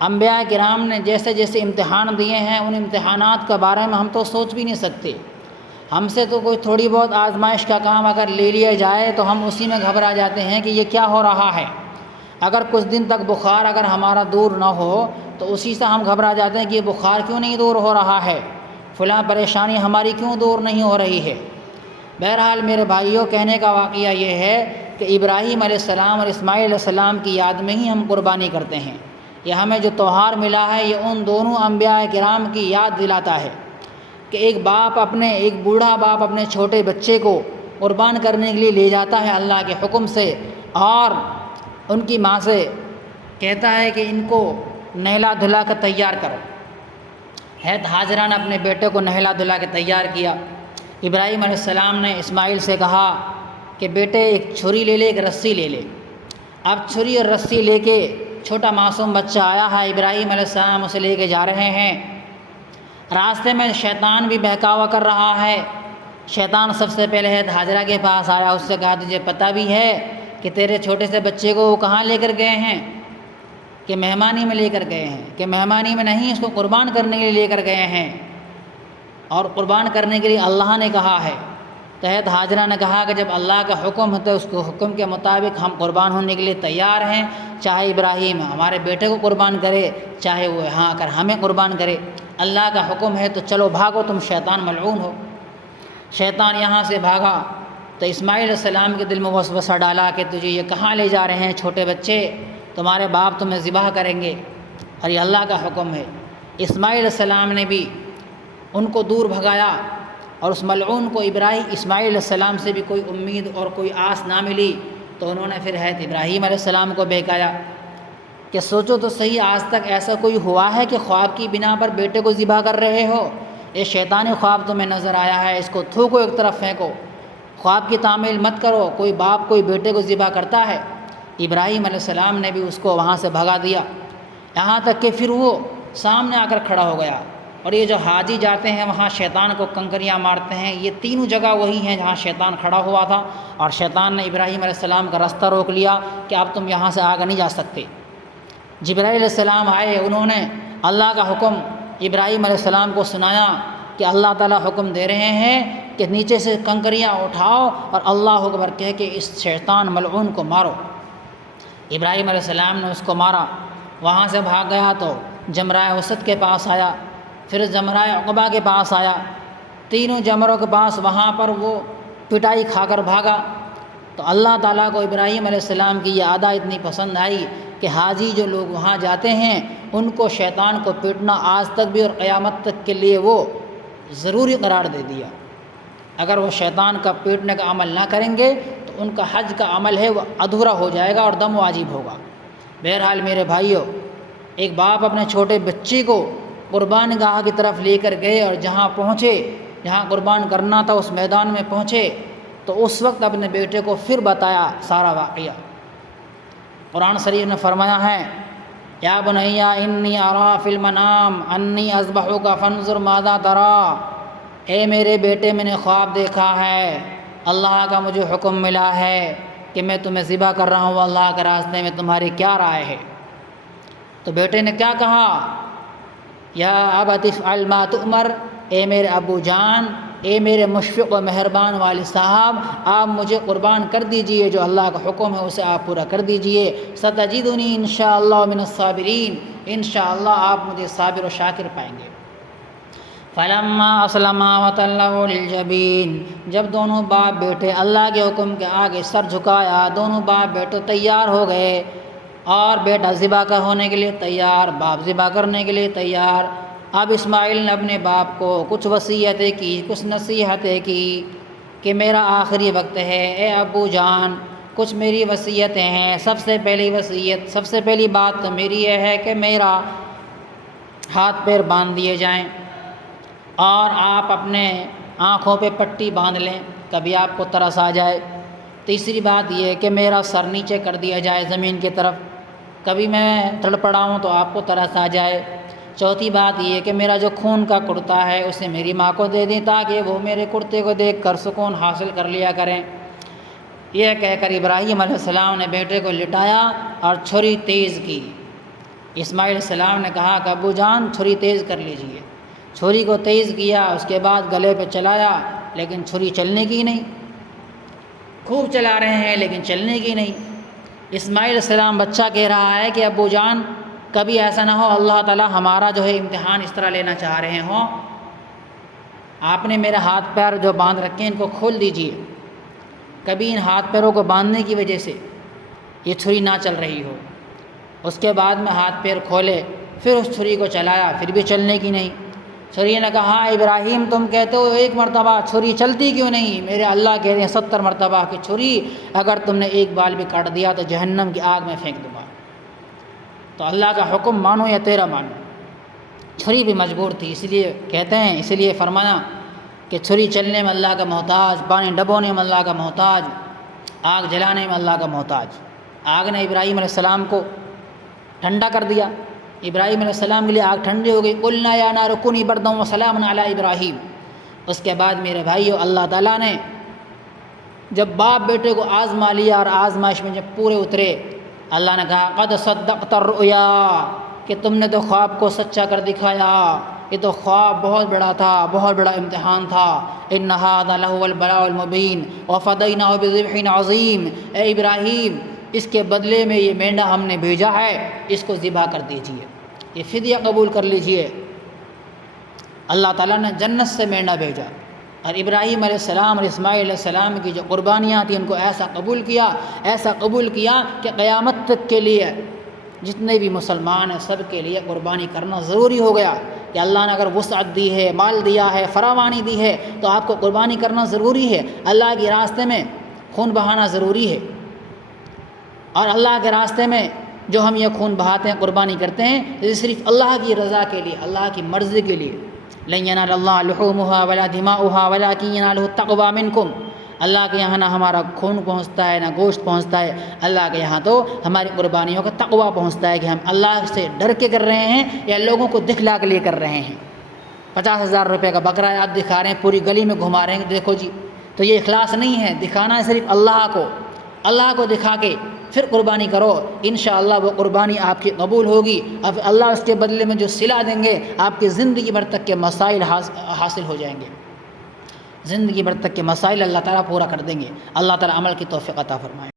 انبیاء کرام نے جیسے جیسے امتحان دیے ہیں ان امتحانات کے بارے میں ہم تو سوچ بھی نہیں سکتے۔ ہم سے تو کوئی تھوڑی بہت آزمائش کا کام اگر لے لیا جائے تو ہم اسی میں گھبرا جاتے ہیں کہ یہ کیا ہو رہا ہے۔ اگر کچھ دن تک بخار اگر ہمارا دور نہ ہو تو اسی سے ہم گھبرا جاتے ہیں کہ یہ بخار کیوں نہیں دور ہو رہا ہے، فلاں پریشانی ہماری کیوں دور نہیں ہو رہی ہے۔ بہرحال میرے بھائیوں، کہنے کا واقعہ یہ ہے کہ ابراہیم علیہ السلام اور اسماعیل علیہ السلام کی یاد میں ہی ہم قربانی کرتے ہیں۔ یہ ہمیں جو تہوار ملا ہے یہ ان دونوں انبیاء کرام کی یاد دلاتا ہے کہ ایک بوڑھا باپ اپنے چھوٹے بچے کو قربان کرنے کے لیے لے جاتا ہے اللہ کے حکم سے، اور ان کی ماں سے کہتا ہے کہ ان کو نہلا دھلا کر تیار کرو۔ حضرت ہاجرہ نے اپنے بیٹے کو نہلا دھلا کے تیار کیا۔ ابراہیم علیہ السلام نے اسماعیل سے کہا کہ بیٹے ایک چھری لے لے، ایک رسی لے لے۔ اب چھری اور رسی لے کے چھوٹا معصوم بچہ آیا ہے، ابراہیم علیہ السلام اسے لے کے جا رہے ہیں۔ راستے میں شیطان بھی بہکاوا کر رہا ہے۔ شیطان سب سے پہلے حضرت ہاجرہ کے پاس آیا، اس سے کہا تجھے پتہ بھی ہے کہ تیرے چھوٹے سے بچے کو وہ کہاں لے کر گئے ہیں؟ کہ مہمانی میں لے کر گئے ہیں۔ کہ مہمانی میں نہیں، اس کو قربان کرنے کے لیے لے کر گئے ہیں، اور قربان کرنے کے لیے اللہ نے کہا ہے۔ تو حضرت ہاجرہ نے کہا کہ جب اللہ کا حکم ہے تو اس کو حکم کے مطابق ہم قربان ہونے کے لیے تیار ہیں، چاہے ابراہیم ہمارے بیٹے کو قربان کرے، چاہے وہ یہاں آ کر ہمیں قربان کرے، اللہ کا حکم ہے تو چلو بھاگو، تم شیطان ملعون ہو۔ شیطان یہاں سے بھاگا تو اسماعیل علیہ السلام کے دل میں وسوسہ ڈالا کہ تجھے یہ کہاں لے جا رہے ہیں چھوٹے بچے، تمہارے باپ تمہیں ذبح کریں گے، اور یہ اللہ کا حکم ہے۔ اسماعیل علیہ السلام نے بھی ان کو دور بھگایا، اور اس ملعون کو اسماعیل علیہ السلام سے بھی کوئی امید اور کوئی آس نہ ملی، تو انہوں نے پھر حضرت ابراہیم علیہ السلام کو بہکایا کہ سوچو تو صحیح، آج تک ایسا کوئی ہوا ہے کہ خواب کی بنا پر بیٹے کو ذبح کر رہے ہو؟ یہ شیطانی خواب تمہیں نظر آیا ہے، اس کو تھوکو، ایک طرف پھینکو، خواب کی تعمیل مت کرو۔ کوئی باپ کوئی بیٹے کو ذبح کرتا ہے؟ ابراہیم علیہ السلام نے بھی اس کو وہاں سے بھگا دیا، یہاں تک کہ پھر وہ سامنے آ کر کھڑا ہو گیا۔ اور یہ جو حاجی جاتے ہیں وہاں شیطان کو کنکریاں مارتے ہیں، یہ تینوں جگہ وہی ہیں جہاں شیطان کھڑا ہوا تھا، اور شیطان نے ابراہیم علیہ السلام کا راستہ روک لیا کہ اب تم یہاں سے آگے نہیں جا سکتے۔ جبرائیل علیہ السلام آئے، انہوں نے اللہ کا حکم ابراہیم علیہ السلام کو سنایا کہ اللہ تعالیٰ حکم دے رہے ہیں کہ نیچے سے کنکریاں اٹھاؤ اور اللہ اکبر کہہ کے اس شیطان ملعون کو مارو۔ ابراہیم علیہ السلام نے اس کو مارا، وہاں سے بھاگ گیا تو جمرہ وسط کے پاس آیا، پھر جمرہ عقبہ کے پاس آیا، تینوں جمروں کے پاس وہاں پر وہ پٹائی کھا کر بھاگا۔ تو اللہ تعالیٰ کو ابراہیم علیہ السلام کی یہ عادت اتنی پسند آئی کہ حاجی جو لوگ وہاں جاتے ہیں ان کو شیطان کو پیٹنا آج تک بھی اور قیامت تک کے لیے وہ ضروری قرار دے دیا۔ اگر وہ شیطان کا پیٹنے کا عمل نہ کریں گے تو ان کا حج کا عمل ہے وہ ادھورا ہو جائے گا اور دم واجب ہوگا۔ بہرحال میرے بھائیوں، ایک باپ اپنے چھوٹے بچے کو قربان گاہ کی طرف لے کر گئے، اور جہاں پہنچے، جہاں قربان کرنا تھا اس میدان میں پہنچے تو اس وقت اپنے بیٹے کو پھر بتایا سارا واقعہ۔ قرآن شریف نے فرمایا ہے، یا بنی انی اری فی المنام انی اذبحک فانظر ماذا تری، اے میرے بیٹے میں نے خواب دیکھا ہے، اللہ کا مجھے حکم ملا ہے کہ میں تمہیں ذبح کر رہا ہوں، اللہ کے راستے میں تمہاری کیا رائے ہے؟ تو بیٹے نے کیا کہا؟ یا ابت افعل ما تؤمر، اے میرے ابو جان، اے میرے مشفق و مہربان والد صاحب، آپ مجھے قربان کر دیجئے، جو اللہ کا حکم ہے اسے آپ پورا کر دیجئے، ستجدنی انشاءاللہ من الصابرین، انشاءاللہ آپ مجھے صابر و شاکر پائیں گے۔ فلما اسلما وتلہ للجبین، جب دونوں باپ بیٹے اللہ کے حکم کے آگے سر جھکایا، دونوں باپ بیٹے تیار ہو گئے، اور بیٹا ذبح کا ہونے کے لیے تیار، باپ ذبح کرنے کے لیے تیار۔ اب اسماعیل نے اپنے باپ کو کچھ وصیتیں کی، کچھ نصیحتیں کی کہ میرا آخری وقت ہے، اے ابو جان کچھ میری وصیتیں ہیں۔ سب سے پہلی وصیت، سب سے پہلی بات تو میری یہ ہے کہ میرا ہاتھ پیر باندھ دیے جائیں، اور آپ اپنے آنکھوں پہ پٹی باندھ لیں کبھی آپ کو ترس آ جائے۔ تیسری بات یہ ہے کہ میرا سر نیچے کر دیا جائے زمین کی طرف، کبھی میں تڑپڑاؤں تو آپ کو ترس آ جائے۔ چوتھی بات یہ ہے کہ میرا جو خون کا کرتا ہے اسے میری ماں کو دے دیں تاکہ وہ میرے کرتے کو دیکھ کر سکون حاصل کر لیا کریں۔ یہ کہہ کر ابراہیم علیہ السلام نے بیٹے کو لٹایا اور چھری تیز کی، اسماعیل علیہ السلام نے کہا کہ ابو جان چھری تیز کر لیجئے۔ چھری کو تیز کیا، اس کے بعد گلے پہ چلایا، لیکن چھری چلنے کی نہیں۔ خوب چلا رہے ہیں لیکن چلنے کی نہیں۔ اسماعیل علیہ السلام بچہ کہہ رہا ہے کہ ابو جان کبھی ایسا نہ ہو اللہ تعالیٰ ہمارا جو ہے امتحان اس طرح لینا چاہ رہے ہوں، آپ نے میرے ہاتھ پیر جو باندھ رکھے ہیں ان کو کھول دیجئے، کبھی ان ہاتھ پیروں کو باندھنے کی وجہ سے یہ چھری نہ چل رہی ہو۔ اس کے بعد میں ہاتھ پیر کھولے، پھر اس چھری کو چلایا، پھر بھی چلنے کی نہیں۔ چھری نے کہا ابراہیم تم کہتے ہو ایک مرتبہ، چھری چلتی کیوں نہیں؟ میرے اللہ کہتے ہیں 70 مرتبہ کہ چھری اگر تم نے ایک بال بھی کاٹ دیا تو جہنم کی آگ میں پھینک دوں گا۔ تو اللہ کا حکم مانو یا تیرا مانو۔ چھری بھی مجبور تھی، اس لیے کہتے ہیں، اس لیے فرمایا کہ چھری چلنے میں اللہ کا محتاج، پانی ڈبونے میں اللہ کا محتاج، آگ جلانے میں اللہ کا محتاج۔ آگ نے ابراہیم علیہ السلام کو ٹھنڈا کر دیا، ابراہیم علیہ السلام کے لیے آگ ٹھنڈی ہو گئی۔ قلنا یا نار کونی بردا وسلام علی ابراہیم۔ اس کے بعد میرے بھائیو اللہ تعالیٰ نے جب باپ بیٹے کو آزما لیا اور آزمائش میں جب پورے اترے، اللہ نے کہا قد صدقت الرؤیا، کہ تم نے تو خواب کو سچا کر دکھایا، یہ تو خواب بہت بڑا تھا، بہت بڑا امتحان تھا۔ ان ھذا لہو البلاء المبین وفدیناہ بذبح عظیم۔ اے ابراہیم اس کے بدلے میں یہ مینڈا ہم نے بھیجا ہے، اس کو ذبح کر دیجئے، یہ فدیہ قبول کر لیجئے۔ اللہ تعالیٰ نے جنت سے مینڈا بھیجا، اور ابراہیم علیہ السلام اور اسماعیل علیہ السلام کی جو قربانیاں تھیں ان کو ایسا قبول کیا، ایسا قبول کیا کہ قیامت تک کے لیے جتنے بھی مسلمان ہیں سب کے لیے قربانی کرنا ضروری ہو گیا کہ اللہ نے اگر وسعت دی ہے، مال دیا ہے، فراوانی دی ہے تو آپ کو قربانی کرنا ضروری ہے۔ اللہ کے راستے میں خون بہانا ضروری ہے، اور اللہ کے راستے میں جو ہم یہ خون بہاتے ہیں، قربانی کرتے ہیں، یہ صرف اللہ کی رضا کے لیے، اللہ کی مرضی کے لیے۔ لن ینال اللہ لحومها ولا دماؤها ولکن ینالہ التقوی منکم۔ اللہ کے یہاں نہ ہمارا خون پہنچتا ہے، نہ گوشت پہنچتا ہے، اللہ کے یہاں تو ہماری قربانیوں کا تقوی پہنچتا ہے کہ ہم اللہ سے ڈر کے کر رہے ہیں یا لوگوں کو دکھلا کے لیے کر رہے ہیں۔ 50,000 روپے کا بکرا آپ دکھا رہے ہیں، پوری گلی میں گھما رہے ہیں، دیکھو جی، تو یہ اخلاص نہیں ہے۔ دکھانا ہے صرف اللہ کو دکھا کے پھر قربانی کرو، انشاءاللہ وہ قربانی آپ کی قبول ہوگی، اب اللہ اس کے بدلے میں جو صلہ دیں گے آپ کی زندگی بھر تک کے مسائل حاصل ہو جائیں گے، زندگی بھر تک کے مسائل اللہ تعالیٰ پورا کر دیں گے۔ اللہ تعالیٰ عمل کی توفیق عطا فرمائے۔